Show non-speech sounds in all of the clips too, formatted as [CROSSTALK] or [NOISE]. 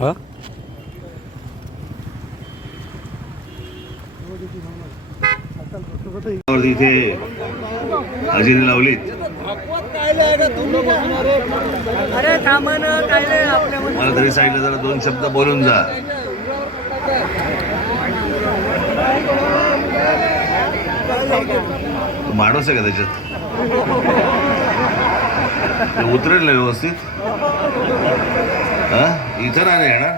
हा? इथे हजेरी लावलीत. अरे थांबा ना काय नाही आपल्या मला तरी सांगितलं जरा दोन शब्द बोलून जा. माणूस आहे का त्याच्यात? ते उतरेल ना व्यवस्थित. हा? इथं नाही येणार?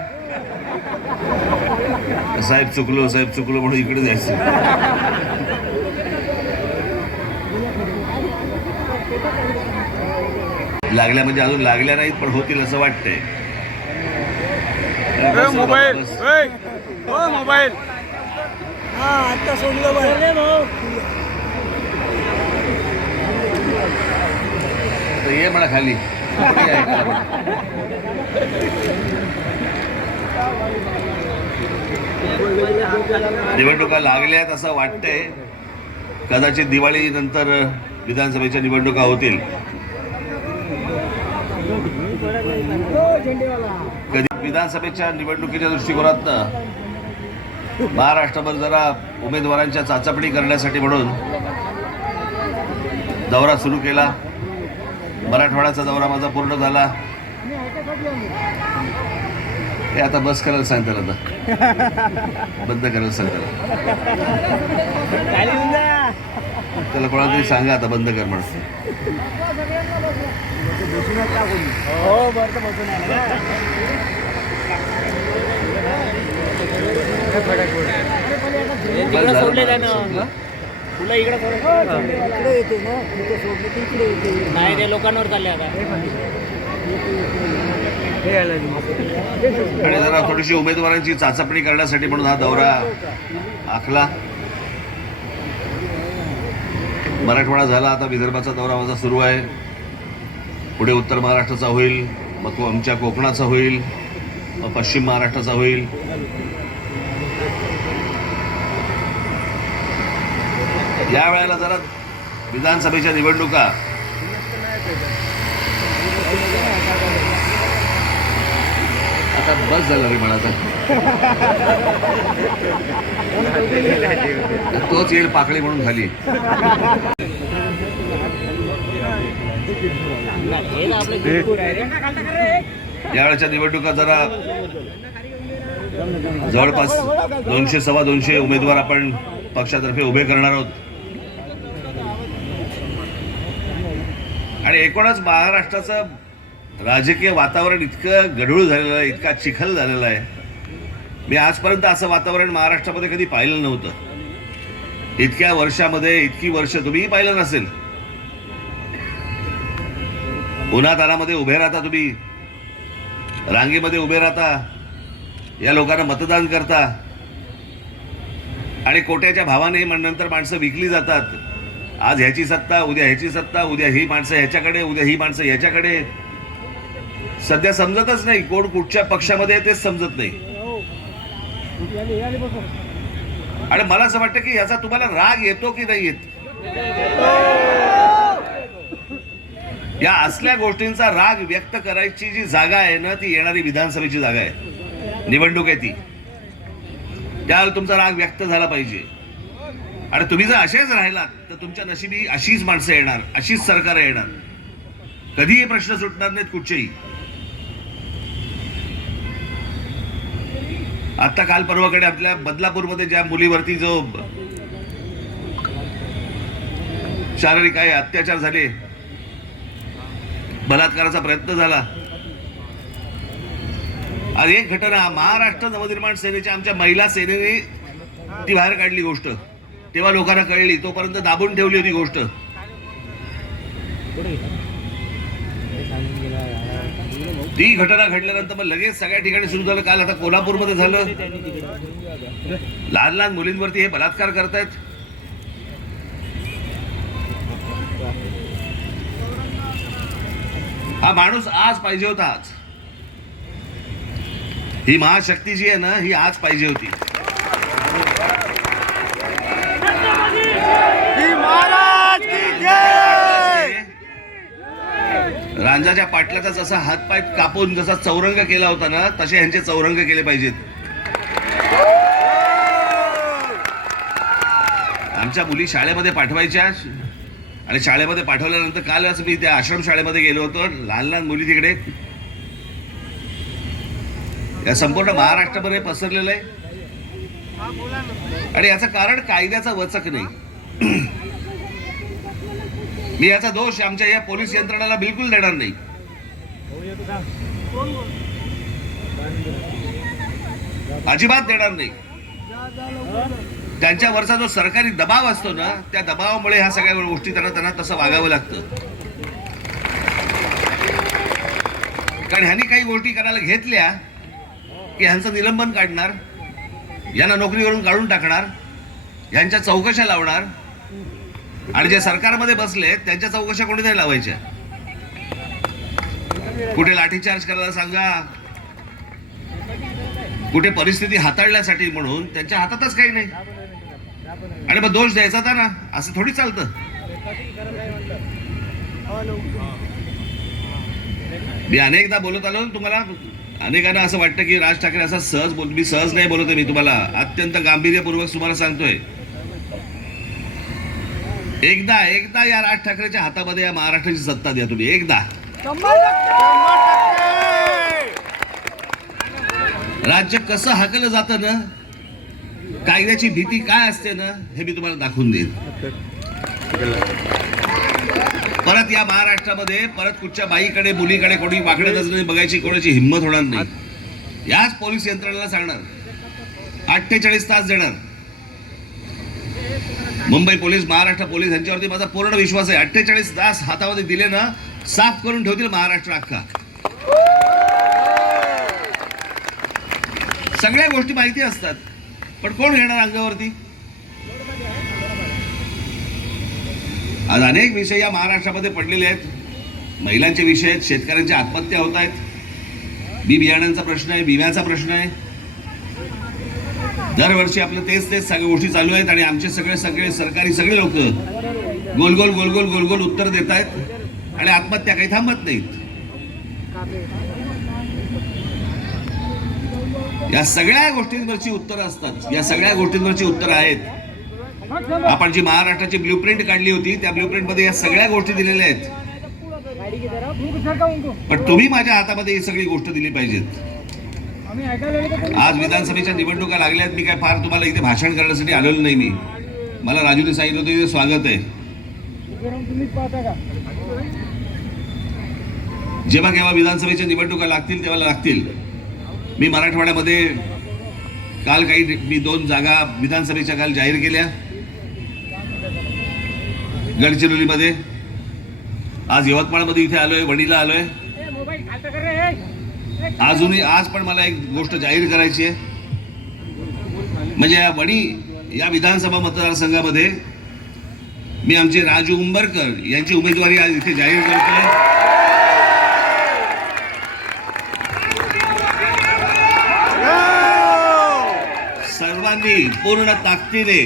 साहेब चुकलो साहेब चुकलो म्हणून इकडे जायचं. लागल्या म्हणजे अजून लागल्या नाहीत पण होतील असं वाटतंय. मोबाईल. मोबाईल. हा आता सोडलं भाऊ तर ये म्हणा खाली. [LAUGHS] निवडणुका लागल्यात असं वाटतंय. कदाचित दिवाळी नंतर विधानसभेच्या निवडणुका होतील. कधी विधानसभेच्या निवडणुकीच्या दृष्टिकोनातनं महाराष्ट्रभर जरा उमेदवारांच्या चाचपणी करण्यासाठी म्हणून दौरा सुरू केला. मराठवाड्याचा दौरा माझा पूर्ण झाला. हे आता बस करायला सांग त्याला आता. बंद करायला सांग त्याला कोणाला तरी सांगा आता बंद कर म्हणून. तुला इकडे इकडे येते ना तिथे सोडले ते इकडे येते. नाही ते लोकांवर चालले आता. आणि जरा थोडीशी उमेदवारांची चाचपणी करण्यासाठी म्हणून हा दौरा आखला. मराठवाडा झाला आता विदर्भाचा दौरा माझा सुरू आहे. पुढे उत्तर महाराष्ट्राचा होईल मग तो आमच्या कोकणाचा होईल मग पश्चिम महाराष्ट्राचा होईल. या वेळेला जरा विधानसभेच्या निवडणुका. आता बस झालं रे मला आता तोच येईल पाकळी म्हणून खाली. यावेळेच्या निवडणुका जरा जवळपास दोनशे सव्वा दोनशे उमेदवार आपण पक्षातर्फे उभे करणार आहोत. आणि एकूणच महाराष्ट्राचं राजकीय वातावरण इतकं गढूळ झालेलं आहे इतका चिखल झालेला आहे. मी आजपर्यंत असं वातावरण महाराष्ट्रामध्ये कधी पाहिलं नव्हतं. इतक्या वर्षामध्ये इतकी वर्ष तुम्हीही पाहिलं नसेल. उन्हातानामध्ये उभे राहता तुम्ही. रांगेमध्ये उभे राहता. या लोकांना मतदान करता. आणि कोट्याच्या भावाने म्हणनंतर नंतर माणसं विकली जातात. आज ह्याची सत्ता उद्या ह्याची सत्ता उद्या ही माणसं ह्याच्याकडे उद्या ही माणसं ह्याच्याकडे. सध्या समजतच नाही कोण कुठच्या पक्षामध्ये तेच समजत नाही. आणि मला असं वाटतं की याचा तुम्हाला राग येतो की नाही येत? या असल्या गोष्टींचा राग व्यक्त करायची जी जागा आहे ना ती येणारी विधानसभेची जागा आहे. निवडणूक आहे ती. त्यावर तुमचा राग व्यक्त झाला पाहिजे. आणि तुम्ही जर असेच राहिलात तर तुमच्या नशिबी अशीच माणसं येणार अशीच सरकार येणार. कधीही प्रश्न सुटणार नाहीत कुठचेही. आता काल परवाकडे आपल्या बदलापूरमध्ये ज्या मुलीवरती जो शारीरिक आहे अत्याचार झाले बलात्काराचा प्रयत्न झाला. आणि एक घटना महाराष्ट्र नवनिर्माण सेनेच्या आमच्या महिला सेनेने ती बाहेर काढली गोष्ट. तेव्हा लोकांना कळली तोपर्यंत दाबून ठेवली होती गोष्ट. ती घटना घडल्यानंतर मग लगेच सगळ्या ठिकाणी सुरू झालं. काल आता कोल्हापूरमध्ये झालं. लहान लहान मुलींवरती हे बलात्कार करतायत. हा माणूस आज पाहिजे होता आज. ही महाशक्ती जी आहे ना ही आज पाहिजे होती महाराज की जय रांजाच्या पाटलाचा जसा हातपाय कापून जसा चौरंग केला होता ना तसे ह्यांचे चौरंग केले पाहिजेत. आमच्या मुली शाळेमध्ये पाठवायच्या आणि शाळेमध्ये पाठवल्यानंतर कालच मी त्या आश्रम शाळेमध्ये गेलो होतो लहान लहान मुली तिकडे. या संपूर्ण महाराष्ट्रामध्ये पसरलेलं आहे. आणि याचं कारण कायद्याचा वचक नाही. मी याचा दोष आमच्या या पोलीस यंत्रणाला बिलकुल देणार नाही. अजिबात देणार नाही. त्यांच्यावरचा जो सरकारी दबाव असतो ना त्या दबावामुळे ह्या सगळ्या गोष्टी त्यांना त्यांना तसं वागावं लागतं. कारण ह्यांनी काही गोष्टी करायला घेतल्या की ह्यांचं निलंबन काढणार यांना नोकरीवरून काढून टाकणार यांच्या चौकशा लावणार आणि जे सरकारमध्ये बसले त्यांच्या चौकशा कोणी नाही लावायच्या? कुठे लाठीचार्ज करायला सांगा? कुठे परिस्थिती हाताळण्यासाठी म्हणून त्यांच्या हातातच काही नाही. आणि मग दोष द्यायचा होता ना असं थोडी चालतं. मी अनेकदा बोलत आलो तुम्हाला अनेकांना असं वाटतं की राज ठाकरे असा सहज बोल मी सहज नाही बोलतो मी तुम्हाला. अत्यंत गांभीर्यपूर्वक तुम्हाला सांगतोय. एकदा एकदा या राज ठाकरेच्या हातामध्ये या महाराष्ट्राची सत्ता द्या तुम्ही. एकदा. राज्य कसं हाकलं जातं ना कायद्याची भीती काय असते ना हे मी तुम्हाला दाखवून देईन. परत या महाराष्ट्रामध्ये परत कुठच्या बाईकडे मुलीकडे कोणी वाकडे नजरेने बघायची कोणाची हिंमत होणार नाही. याच पोलीस यंत्रणेला सांगणार. अठ्ठेचाळीस तास देणार. मुंबई पोलीस महाराष्ट्र पोलीस यांच्यावरती माझा पूर्ण विश्वास आहे. अठ्ठेचाळीस तास हातामध्ये दिले ना साफ करून ठेवतील महाराष्ट्र अख्खा. सगळ्या गोष्टी माहिती असतात. पण कोण घेणार अंगावरती? आज अनेक विषय या महाराष्ट्रामध्ये पडलेले आहेत. महिलांचे विषय आहेत शेतकऱ्यांच्या आत्महत्या होत आहेत. बी बियाण्यांचा प्रश्न आहे विम्याचा प्रश्न आहे. दरवर्षी आपलं तेच तेच सगळ्या गोष्टी चालू आहेत आणि आमचे सगळे सगळे सरकारी सगळे लोक गोलगोल गोलगोल गोलगोल उत्तर देत आहेत आणि आत्महत्या काही थांबत नाहीत. या सगळ्या गोष्टींवरची उत्तरं असतात. या सगळ्या गोष्टींवरची उत्तरं आहेत. आपण जी महाराष्ट्राची ब्ल्यूप्रिंट काढली होती त्या ब्ल्यूप्रिंटमध्ये या सगळ्या गोष्टी दिलेल्या आहेत. पण तुम्ही माझ्या हातामध्ये ही सगळी गोष्ट दिली पाहिजेत. आज विधानसभेच्या निवडणुका लागल्यात मी काय फार तुम्हाला इथे भाषण करण्यासाठी आलेलो नाही मी. मला राजूने सांगितलं होतं इथे स्वागत आहे. जेव्हा केव्हा विधानसभेच्या निवडणुका लागतील तेव्हा लागतील. मी मराठवाड्यामध्ये काल काही मी दोन जागा विधानसभेच्या काल जाहीर केल्या. गडचिरोलीमध्ये. आज यवतमाळमध्ये इथे आलोय वडीला आलोय. अजूनही आज पण मला एक गोष्ट जाहीर करायची आहे. म्हणजे या वणी या विधानसभा मतदारसंघामध्ये मी आमचे राजू उंबरकर यांची उमेदवारी आज इथे जाहीर करतोय. सर्वांनी पूर्ण ताकदीने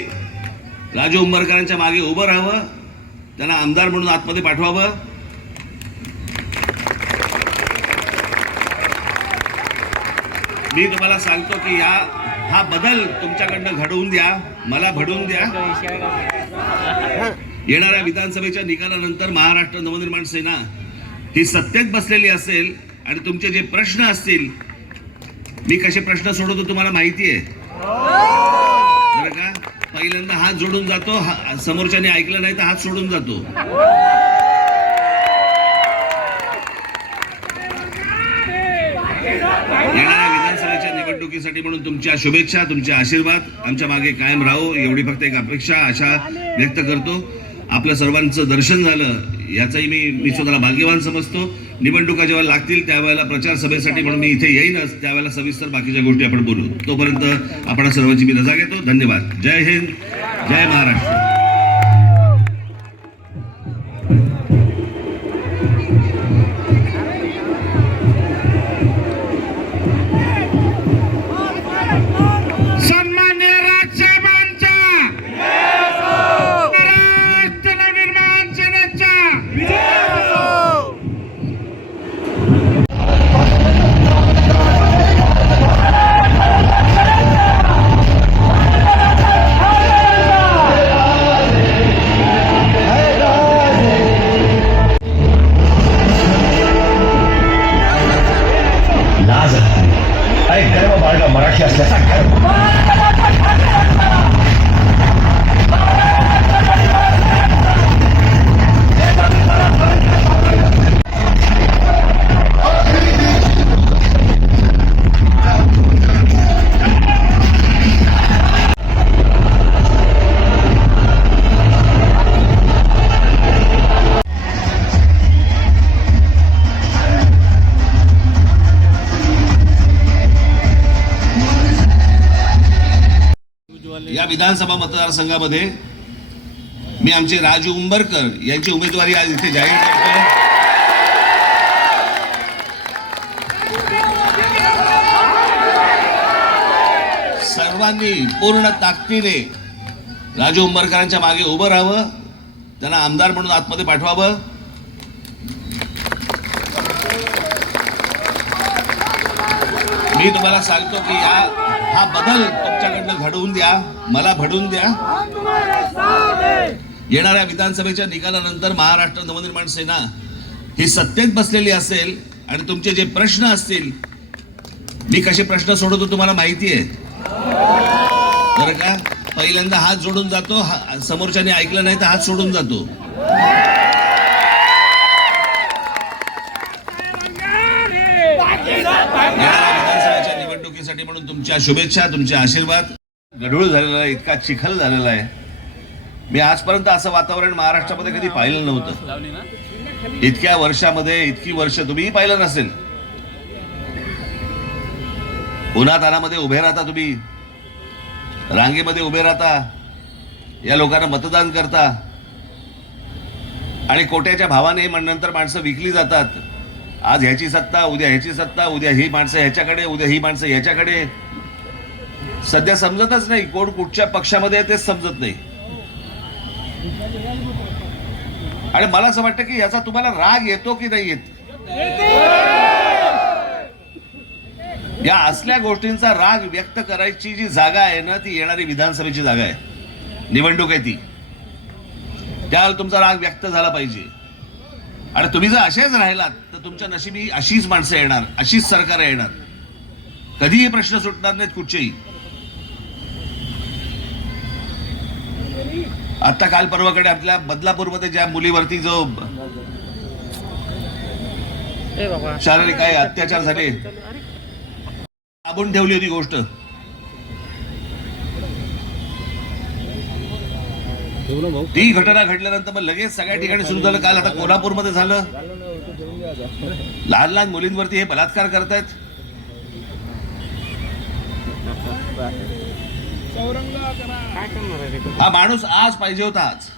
राजू उंबरकरांच्या मागे उभं राहावं त्यांना आमदार म्हणून आतमध्ये पाठवावं. मी तुम्हाला सांगतो की या हा बदल तुमच्याकडनं घडवून द्या मला घडवून द्या. येणाऱ्या विधानसभेच्या निकालानंतर महाराष्ट्र नवनिर्माण सेना ही सत्तेत बसलेली असेल आणि तुमचे जे प्रश्न असतील मी कसे प्रश्न सोडवतो तुम्हाला माहिती आहे बरं का? पहिल्यांदा हात जोडून जातो हा- समोरच्याने ऐकलं नाही तर हात सोडून जातो येणाऱ्या विधानसभेच्या साठी म्हणून तुमच्या शुभेच्छा तुमचे आशीर्वाद. आमच्या मागे कायम राहो. एवढी फक्त एक अपेक्षा आशा व्यक्त करतो. आपल्या सर्वांचं दर्शन झालं याचाही मी मी स्वतःला भाग्यवान समजतो. निवडणुका जेव्हा लागतील त्यावेळेला प्रचार सभेसाठी म्हणून मी इथे येईनच त्यावेळेला सविस्तर बाकीच्या गोष्टी आपण बोलू. तोपर्यंत आपण सर्वांची मी रजा घेतो. धन्यवाद. जय हिंद. जय महाराष्ट्र. विधानसभा मतदारसंघामध्ये मी आमचे राजू उंबरकर यांची उमेदवारी आज इथे जाहीर करतो सर्वांनी पूर्ण ताकदीने राजू उंबरकरांच्या मागे उभं राहावं त्यांना आमदार म्हणून आतमध्ये पाठवावं. मी तुम्हाला सांगतो की या हा बदल तुमच्याकडनं घडवून द्या मला घडवून द्या. येणाऱ्या विधानसभेच्या निकालानंतर महाराष्ट्र नवनिर्माण सेना ही सत्तेत बसलेली असेल आणि तुमचे जे प्रश्न असतील मी कसे प्रश्न सोडवतो तुम्हाला माहिती आहे. बरं का? पहिल्यांदा हात जोडून जातो समोरच्याने ऐकलं नाही तर हात सोडून जातो येणाऱ्या विधानसभेच्या निवडणुकीसाठी म्हणून तुमच्या शुभेच्छा तुमचे आशीर्वाद. गढूळ झालेला आहे इतका चिखल झालेला आहे. मी आजपर्यंत असं वातावरण महाराष्ट्रामध्ये कधी पाहिलं नव्हतं. इतक्या वर्षामध्ये इतकी वर्ष तुम्हीही पाहिलं नसेल. उन्हातानामध्ये उभे राहता तुम्ही. रांगेमध्ये उभे राहता. या लोकांना मतदान करता. आणि कोट्याच्या भावाने म्हण- नंतर माणसं विकली जातात. आज ह्याची सत्ता उद्या ह्याची सत्ता उद्या ही माणसं ह्याच्याकडे उद्या ही माणसं ह्याच्याकडे. सध्या समजतच नाही कोण कुठच्या पक्षामध्ये आहे तेच समजत नाही. आणि मला असं वाटतं की याचा तुम्हाला राग येतो की नाही येत? या असल्या गोष्टींचा राग व्यक्त करायची जी जागा आहे ना ती येणारी विधानसभेची जागा आहे. निवडणूक आहे ती. त्यावेळेला तुमचा राग व्यक्त झाला पाहिजे. आणि तुम्ही जर असेच राहिलात तर तुमच्या नशिबी अशीच माणसं येणार अशीच सरकार येणार. कधीही प्रश्न सुटणार नाहीत कुठचेही. आता काल परवाकडे आपल्या बदलापूरमध्ये ज्या मुलीवरती जो शारीरिक काही अत्याचार झाले. दाबून ठेवली होती गोष्ट. ती घटना घडल्यानंतर मग लगेच सगळ्या ठिकाणी सुरू झालं. काल आता कोल्हापूरमध्ये झालं. लहान लहान मुलींवरती हे बलात्कार करतायत. हा माणूस आज पाहिजे होता आज.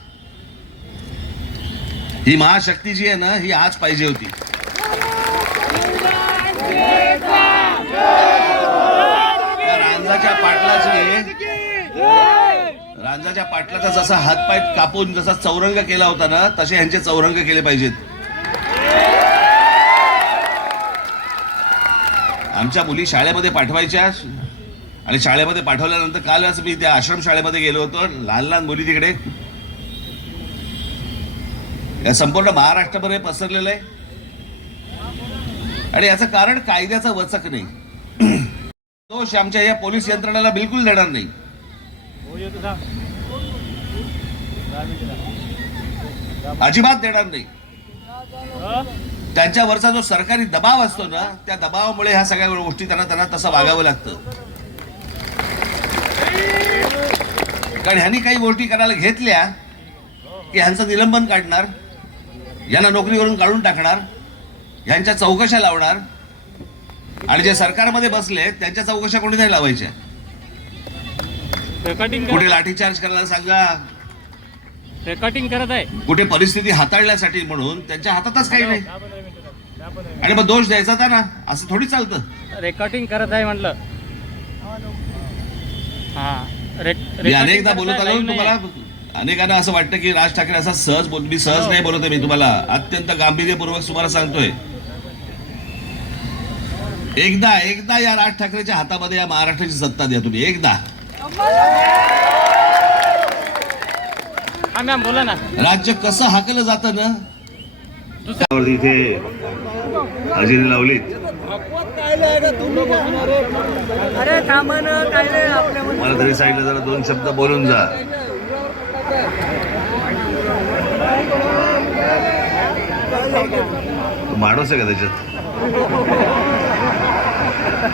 ही महाशक्ती जी आहे ना ही आज पाहिजे होती. रांजाच्या पाटलाचे रांजाच्या पाटलाचा जसा हातपाय कापून जसा चौरंग केला होता ना तसे ह्यांचे चौरंग केले पाहिजेत. आमच्या मुली शाळेमध्ये पाठवायच्या. आणि शाळेमध्ये पाठवल्यानंतर काल असं मी त्या आश्रम शाळेमध्ये गेलो होतो लहान लहान मुली तिकडे. या संपूर्ण हे पसरलेलं आहे. आणि याचं कारण कायद्याचा वचक नाही. दोष आमच्या या पोलीस यंत्रणेला बिलकुल देणार नाही. अजिबात देणार नाही. त्यांच्यावरचा जो सरकारी दबाव असतो ना त्या दबावामुळे ह्या सगळ्या गोष्टी त्यांना त्यांना तसं वागावं लागतं. कारण ह्यांनी काही गोष्टी करायला घेतल्या की ह्यांचं निलंबन काढणार यांना नोकरीवरून काढून टाकणार ह्यांच्या चौकशा लावणार आणि जे सरकारमध्ये बसले त्यांच्या चौकशा कोणी नाही लावायच्या. कुठे लाठीचार्ज करायला सांगा. रेकॉर्डिंग करत आहे. कुठे परिस्थिती हाताळण्यासाठी म्हणून त्यांच्या हातातच काही नाही. आणि मग दोष द्यायचा त्यांना असं थोडी चालतं. रेकॉर्डिंग करत आहे म्हटलं हा. मी अनेकदा बोलत आलो. तुम्हाला अनेकांना असं वाटतं की राज ठाकरे असा सहज बोल मी सहज नाही बोलत आहे मी तुम्हाला अत्यंत गांभीर्यपूर्वक तुम्हाला सांगतोय. एकदा एकदा या राज ठाकरेच्या हातामध्ये या महाराष्ट्राची सत्ता द्या तुम्ही एकदा. हा बोला ना. राज्य कसं हाकलं जातं ना? इथे हजेरी लावलीत. अरे थांबा काय नाही आपल्या मला तरी साईडला जरा दोन शब्द बोलून जा. तो माणूस आहे का त्याच्यात?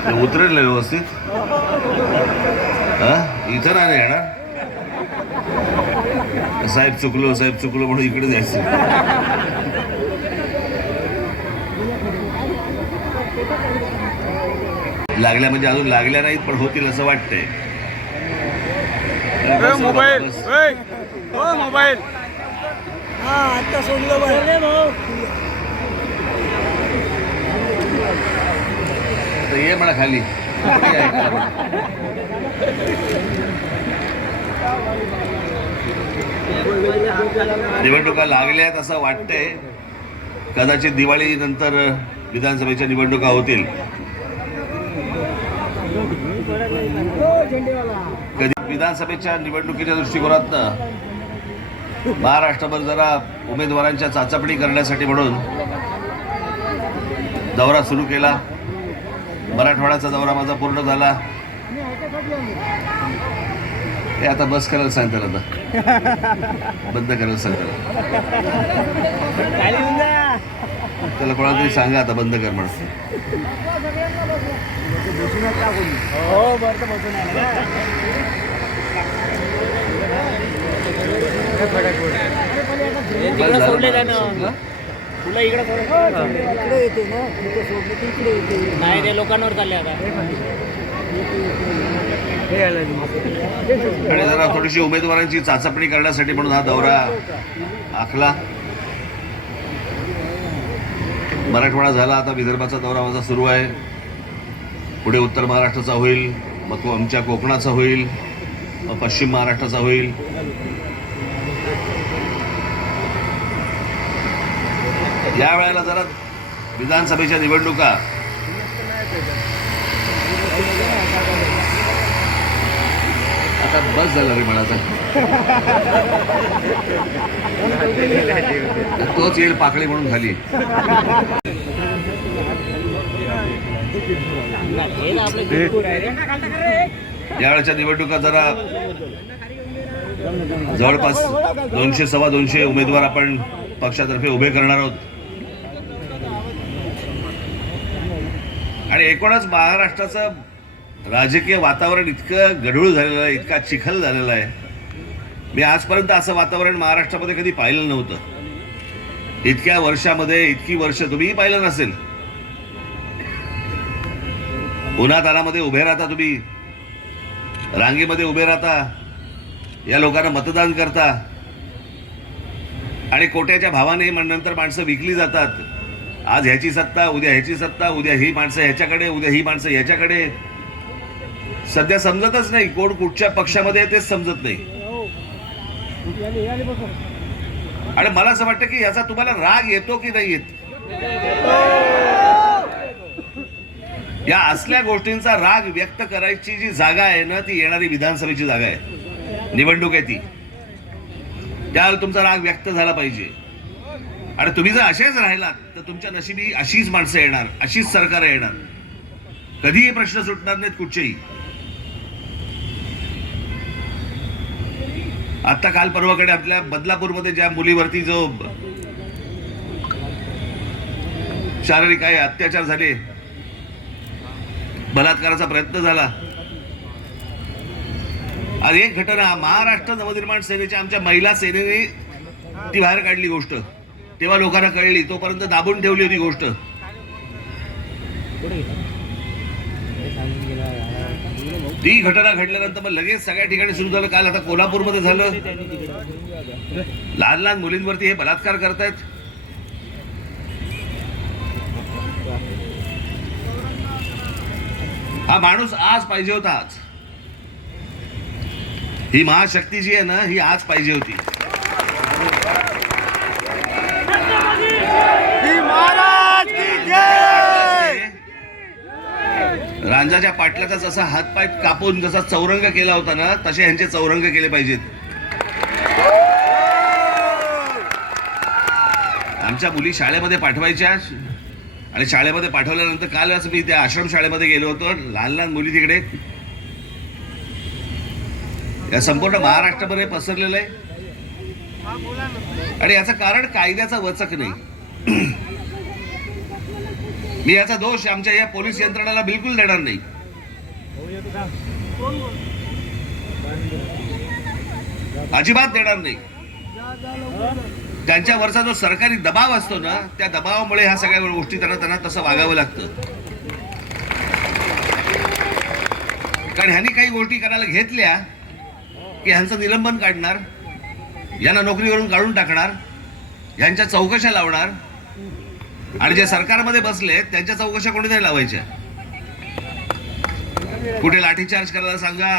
ते उतरेल ना व्यवस्थित. हा? इथं नाही येणार साहेब चुकलो साहेब चुकलो म्हणून इकडे जायचं. लागल्या म्हणजे अजून लागल्या नाहीत पण होतील असं वाटतंय. मोबाईल. ए ओ मोबाईल. हा आता सोडलं ये म्हणा खाली. निवडणुका लागल्या आहेत असं वाटतंय. कदाचित दिवाळी नंतर विधानसभेच्या निवडणुका होतील. कधी विधानसभेच्या निवडणुकीच्या दृष्टिकोनातनं महाराष्ट्रभर जरा उमेदवारांच्या चाचपणी करण्यासाठी म्हणून दौरा सुरू केला. मराठवाड्याचा दौरा माझा पूर्ण झाला. हे आता बस करायला सांगतात आता. बंद करायला सांगतात. त्याला त्याला कोणाला तरी सांगा आता बंद कर म्हणून. हो बरं तर बसून आहे ना तिकडे सोडले त्यानं तुला इकडे इकडे येते ना तिथे येते नाही ते लोकांवर चालले आता आणि जरा थोडीशी उमेदवारांची चाचपणी करण्यासाठी म्हणून हा दौरा आखला. मराठवाडा झाला आता विदर्भाचा दौरा माझा सुरू आहे. पुढे उत्तर महाराष्ट्राचा होईल मग आमच्या कोकणाचा होईल मग पश्चिम महाराष्ट्राचा होईल. या वेळेला जरा विधानसभेच्या निवडणुका. आता बस झालं रे म्हणाचा तोच येईल पाकळी म्हणून खाली हे तर आपलं जोधपूर आहे रे यावेळेच्या निवडणुका जरा जवळपास दोनशे सव्वा दोनशे उमेदवार आपण पक्षातर्फे उभे करणार आहोत. आणि एकूणच महाराष्ट्राचं राजकीय वातावरण इतकं गढूळ झालेलं आहे इतका चिखल झालेला आहे. मी आजपर्यंत असं वातावरण महाराष्ट्रामध्ये कधी पाहिलं नव्हतं. इतक्या वर्षामध्ये इतकी वर्ष तुम्हीही पाहिलं नसेल. उन्हातानामध्ये उभे राहता तुम्ही. रांगेमध्ये उभे राहता. या लोकांना मतदान करता. आणि कोट्याच्या भावाने नंतर माणसं विकली जातात. आज ह्याची सत्ता उद्या ह्याची सत्ता उद्या ही माणसं ह्याच्याकडे उद्या ही माणसं ह्याच्याकडे. सध्या समजतच नाही कोण कुठच्या पक्षामध्ये आहे तेच समजत नाही. आणि मला असं वाटतं की याचा तुम्हाला राग येतो की नाही येत? या असल्या गोष्टींचा राग व्यक्त करायची जी जागा आहे ना ती येणारी विधानसभेची जागा आहे. निवडणूक आहे ती. त्यावर तुमचा राग व्यक्त झाला पाहिजे. आणि तुम्ही जर असेच राहिलात तर तुमच्या नशिबी अशीच माणसं येणार अशीच सरकार येणार. कधीही प्रश्न सुटणार नाहीत कुठचेही. आता काल परवाकडे आपल्या बदलापूरमध्ये ज्या मुलीवरती जो शारीरिक काय अत्याचार झाले बलात्काराचा प्रयत्न झाला. आज एक घटना महाराष्ट्र नवनिर्माण सेनेच्या आमच्या महिला सेनेने ती बाहेर काढली गोष्ट. तेव्हा लोकांना कळली तोपर्यंत दाबून ठेवली होती गोष्ट. ती घटना घडल्यानंतर मग लगेच सगळ्या ठिकाणी सुरू झालं. काल आता कोल्हापूरमध्ये झालं. लहान लहान मुलींवरती हे बलात्कार करतायत. हा माणूस आज पाहिजे होता आज. ही महाशक्ती जी आहे ना ही आज पाहिजे होती. रांजाच्या पाटल्याचा जसा हातपाय कापून जसा चौरंग केला होता ना तसे ह्यांचे चौरंग केले पाहिजेत. आमच्या मुली शाळेमध्ये पाठवायच्या. आणि शाळेमध्ये पाठवल्यानंतर कालच मी त्या आश्रम शाळेमध्ये गेलो होतो लहान लहान मुली तिकडे. या संपूर्ण महाराष्ट्रभर हे पसरलेलं आहे. आणि याचं कारण कायद्याचा वचक नाही. मी याचा दोष आमच्या या पोलीस यंत्रणाला बिलकुल देणार नाही. अजिबात देणार नाही. त्यांच्यावरचा जो सरकारी दबाव असतो ना त्या दबावामुळे ह्या सगळ्या गोष्टी त्यांना त्यांना तसं वागावं लागतं. कारण ह्यांनी काही गोष्टी करायला घेतल्या की ह्यांचं निलंबन काढणार यांना नोकरीवरून काढून टाकणार यांच्या चौकशा लावणार आणि जे सरकारमध्ये बसले त्यांच्या चौकशा कोणीतरी लावायच्या? कुठे लाठीचार्ज करायला सांगा?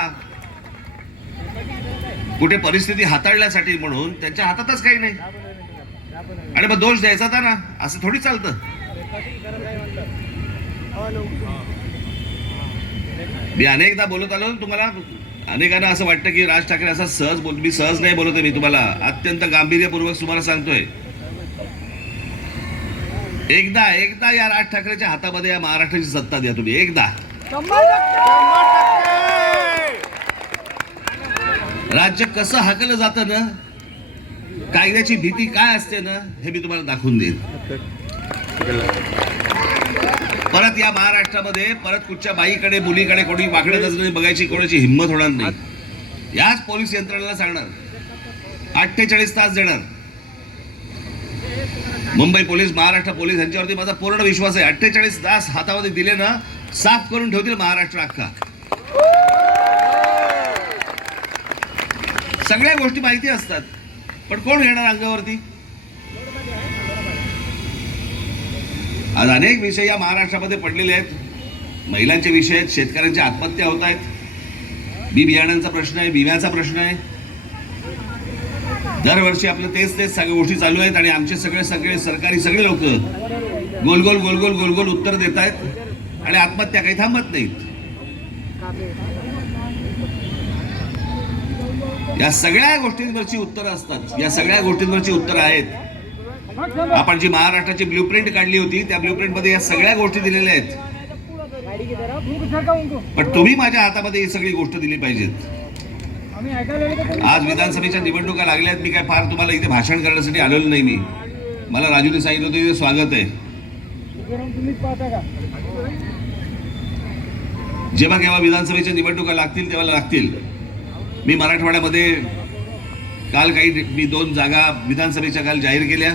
कुठे परिस्थिती हाताळण्यासाठी म्हणून त्यांच्या हातातच काही नाही. आणि मग दोष द्यायचा होता ना. असं थोडी चालतं. मी अनेकदा बोलत आलो तुम्हाला. अनेकांना असं वाटतं की राज ठाकरे असा सहज बोल मी सहज नाही बोलत मी तुम्हाला. अत्यंत गांभीर्यपूर्वक तुम्हाला सांगतोय. एकदा एकदा या राज ठाकरेच्या हातामध्ये या महाराष्ट्राची सत्ता द्या तुम्ही. एकदा. राज्य कसं हाकलं जातं ना कायद्याची भीती काय असते ना हे मी तुम्हाला दाखवून देईन. परत या महाराष्ट्रामध्ये परत कुठच्या बाईकडे मुलीकडे कोणी वाकडे नजरेने बघायची कोणाची हिंमत होणार नाही. याच पोलीस यंत्रणेला सांगणार. अठ्ठेचाळीस तास देणार. मुंबई पोलीस महाराष्ट्र पोलीस यांच्यावरती माझा पूर्ण विश्वास आहे. अठ्ठेचाळीस तास हातामध्ये दिले ना साफ करून ठेवतील महाराष्ट्र अख्खा. सगळ्या गोष्टी माहिती असतात. पण कोण घेणार अंगावरती? आज अनेक विषय या महाराष्ट्रामध्ये पडलेले आहेत. महिलांचे विषय आहेत शेतकऱ्यांच्या आत्महत्या होत आहेत. बी बियाण्यांचा प्रश्न आहे विम्याचा प्रश्न आहे. दरवर्षी आपलं तेच तेच सगळ्या गोष्टी चालू आहेत आणि आमचे सगळे सगळे सरकारी सगळे लोक गोलगोल गोलगोल गोलगोल उत्तर देत आहेत. आणि आत्महत्या काही थांबत नाहीत. या सगळ्या गोष्टींवरची उत्तरं असतात. या सगळ्या गोष्टींवरची उत्तरं आहेत. आपण जी महाराष्ट्राची ब्ल्यूप्रिंट काढली होती त्या ब्ल्यू मध्ये या सगळ्या गोष्टी दिलेल्या आहेत. पण तुम्ही माझ्या हातामध्ये ही सगळी गोष्ट दिली पाहिजेत. आज विधानसभेच्या निवडणुका लागल्यात मी काय फार तुम्हाला इथे भाषण करण्यासाठी आलेलो नाही मी. मला राजूने सांगितलं होतं इथे स्वागत आहे. जेव्हा केव्हा विधानसभेच्या निवडणुका लागतील तेव्हा लागतील. मी मराठवाड्यामध्ये काल काही मी दोन जागा विधानसभेच्या काल जाहीर केल्या.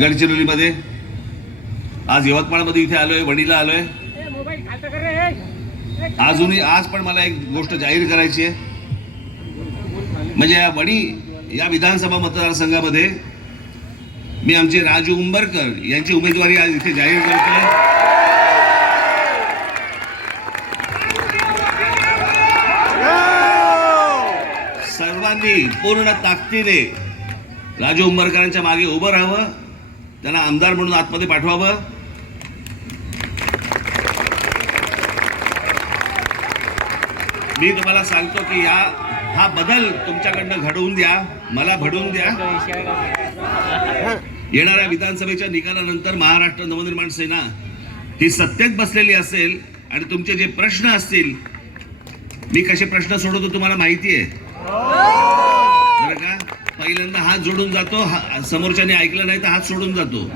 गडचिरोलीमध्ये. आज यवतमाळमध्ये इथे आलोय वडीला आलोय. अजूनही आज पण मला एक गोष्ट जाहीर करायची आहे. म्हणजे या वडी या विधानसभा मतदारसंघामध्ये मी आमचे राजू उंबरकर यांची उमेदवारी आज इथे जाहीर करतोय. सर्वांनी पूर्ण ताकदीने राजू उंबरकरांच्या मागे उभं राहावं त्यांना आमदार म्हणून आतमध्ये पाठवावं. मी तुम्हाला सांगतो की या हा बदल तुमच्याकडनं घडवून द्या मला घडवून द्या. येणाऱ्या विधानसभेच्या निकालानंतर महाराष्ट्र नवनिर्माण सेना ही सत्तेत बसलेली असेल आणि तुमचे जे प्रश्न असतील मी कसे प्रश्न सोडवतो तुम्हाला माहिती आहे. बरं का? पहिल्यांदा हात जोडून जातो हा- समोरच्याने ऐकलं नाही तर हात सोडून जातो.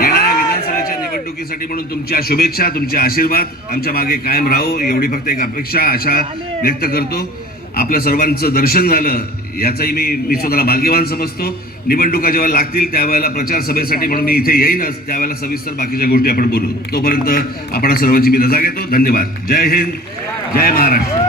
येणाऱ्या विधानसभेच्या निवडणुकीसाठी म्हणून तुमच्या शुभेच्छा तुमचे आशीर्वाद. आमच्या मागे कायम राहो एवढी फक्त एक अपेक्षा आशा व्यक्त करतो. आपल्या सर्वांचं दर्शन झालं याचाही मी मी स्वतःला भाग्यवान समजतो. निवडणुका जेव्हा लागतील त्यावेळेला प्रचार सभेसाठी म्हणून मी इथे येईनच. त्यावेळेला सविस्तर बाकीच्या गोष्टी आपण बोलू. तोपर्यंत आपण सर्वांची मी रजा घेतो. धन्यवाद. जय हिंद. जय महाराष्ट्र.